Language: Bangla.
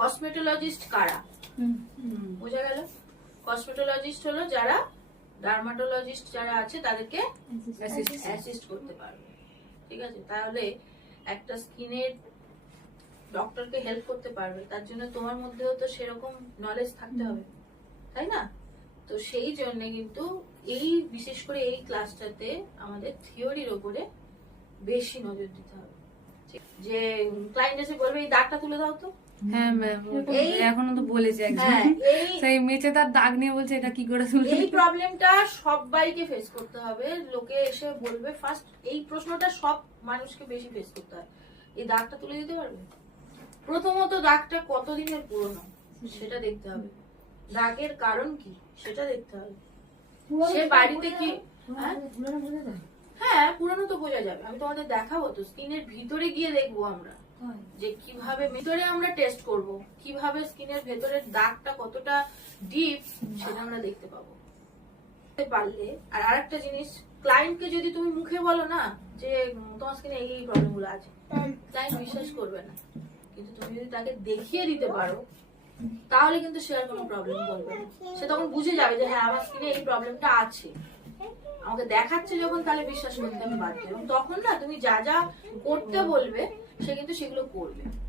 কসমেটোলজিস্ট কারা? বোঝা গেল? কসমেটোলজিস্ট হলো যারা ডার্মাটোলজিস্ট যারা আছে তাদেরকে অ্যাসিস্ট করতে পারবে, ঠিক আছে? তাহলে একটা স্কিনের ডক্টরকে হেল্প করতে পারবে, তার জন্য তোমার মধ্যেও তো সেরকম নলেজ থাকতে হবে, তাই না? তো সেই জন্য কিন্তু এই বিশেষ করে এই ক্লাসটাতে আমাদের থিওরির উপরে বেশি নজর দিতে হবে। যে ক্লায়েন্ট এসে বলবে এই দাগটা তুলে দাও তো, হ্যাঁ ম্যাম, এখনো তো বলেছে একজন, হ্যাঁ, সেই মেচে তার দাগ নিয়ে বলছে এটা কি করে তুলবে। এই প্রবলেমটা সবাইকে ফেস করতে হবে। লোকে এসে বলবে ফার্স্ট এই প্রশ্নটা সব মানুষকে বেশি ফেস করতে হয়, এই দাগটা তুলে দিতে পারবে? প্রথমত দাগটা কতদিনের পুরনো সেটা দেখতে হবে, দাগের কারণ কি সেটা দেখতে হবে, সে বাড়িতে কি, হ্যাঁ পুরনো তো বোঝা যাবে। আমি তোমাদের দেখাবো তো, স্কিনের ভিতরে গিয়ে দেখবো আমরা যে কিভাবে ভিতরে আমরা টেস্ট করব, কিভাবে স্কিনের ভেতরের দাগটা কতটা ডিপ সেটা আমরা দেখতে পাবো পারলে। আর আরেকটা জিনিস, ক্লায়েন্টকে যদি তুমি মুখে বলো না যে তোমার স্কিনে এই প্রবলেম গুলো আছে, ক্লায়েন্ট বিশ্বাস করবে না। কিন্তু তুমি যদি তাকে দেখিয়ে দিতে পারো তাহলে কিন্তু সে আর কোনো প্রবলেম বলবে না, সে তখন বুঝে যাবে যে হ্যাঁ আমার স্কিনে এই প্রবলেমটা আছে, আমাকে দেখাচ্ছে যখন, তাহলে বিশ্বাস করতে আমি বাধ্য। এবং তখন না তুমি যা যা করতে বলবে সে কিন্তু সেগুলো করবে।